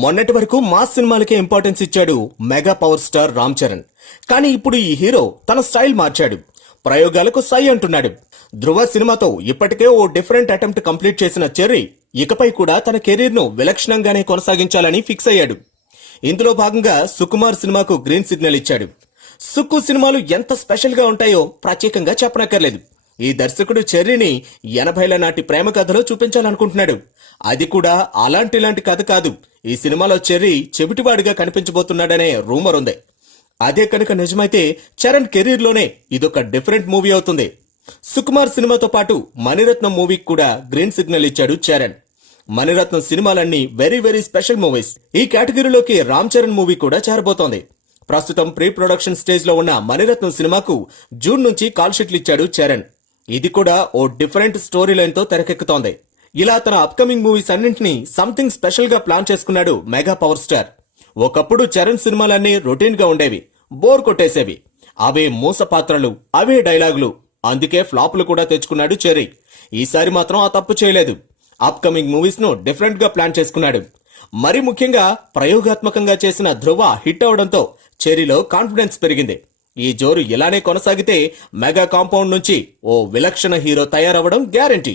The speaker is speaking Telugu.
మొన్నటి వరకు మాస్ సినిమాలకే ఇంపార్టెన్స్ ఇచ్చాడు mega power star Ram Charan. కానీ ఇప్పుడు ఈ హీరో తన స్టైల్ మార్చాడు. ప్రయోగాలకు సై అంటున్నాడు. ధృవ సినిమాతో ఇప్పటికే ఓ డిఫరెంట్ అటెంప్ట్ కంప్లీట్ చేసిన చెర్రీ ఇకపై కూడా తన కెరీర్ ను విలక్షణంగానే కొనసాగించాలని ఫిక్స్ అయ్యాడు. ఇందులో భాగంగా సుకుమార్ సినిమాకు గ్రీన్ సిగ్నల్ ఇచ్చాడు. సుక్కు సినిమాలు ఎంత స్పెషల్ గా ఉంటాయో ప్రత్యేకంగా చెప్పనక్కర్లేదు. ఈ దర్శకుడు చెర్రీని 80ల నాటి ప్రేమ కథలో చూపించాలనుకుంటున్నాడు. అది కూడా అలాంటి కథ కాదు. ఈ సినిమాలో చెర్రీ చెవిటివాడిగా కనిపించబోతున్నాడనే రూమర్ ఉంది. అదే కనుక నిజమైతే చరణ్ కెరీర్ లోనే ఇదొక డిఫరెంట్ మూవీ అవుతుంది. సుకుమార్ సినిమాతో పాటు మణిరత్నం మూవీకి కూడా గ్రీన్ సిగ్నల్ ఇచ్చాడు చరణ్. మణిరత్నం సినిమాలన్నీ వెరీ వెరీ స్పెషల్ మూవీస్. ఈ కేటగిరీలోకి రామ్ చరణ్ మూవీ కూడా చేరబోతోంది. ప్రస్తుతం ప్రీ ప్రొడక్షన్ స్టేజ్ లో ఉన్న మణిరత్నం సినిమాకు జూన్ నుంచి కాల్ షీట్లు ఇచ్చాడు చరణ్. ఇది కూడా ఓ డిఫరెంట్ స్టోరీ లైన్ తో తెరకెక్కుతోంది. ఇలా తన అప్కమింగ్ మూవీస్ అన్నింటినీ సంథింగ్ స్పెషల్ గా ప్లాన్ చేసుకున్నాడు మెగా పవర్ స్టార్. ఒకప్పుడు చరణ్ సినిమాలన్నీ రొటీన్ గా ఉండేవి, బోర్ కొట్టేసేవి. అవే మూస పాత్రలు, అవే డైలాగులు. అందుకే ఫ్లాపులు కూడా తెచ్చుకున్నాడు చెర్రీ. ఈసారి మాత్రం ఆ తప్పు చేయలేదు. అప్కమింగ్ మూవీస్ ను డిఫరెంట్ గా ప్లాన్ చేసుకున్నాడు. మరి ముఖ్యంగా ప్రయోగాత్మకంగా చేసిన ధృవ హిట్ అవడంతో చెర్రీలో కాన్ఫిడెన్స్ పెరిగింది. ఈ జోరు ఇలానే కొనసాగితే మెగా కాంపౌండ్ నుంచి ఓ విలక్షణ హీరో తయారవడం గ్యారంటీ.